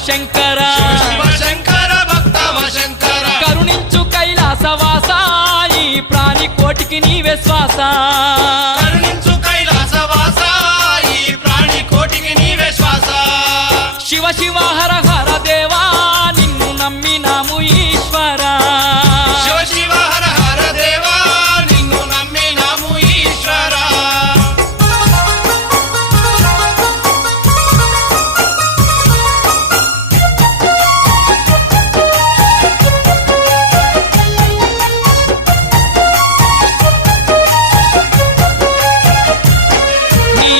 శంకర శివ శంకర భక్తవ శంకర కరుణించు కైలాసవాస ఈ ప్రాణి కోటికి నీవే శ్వాస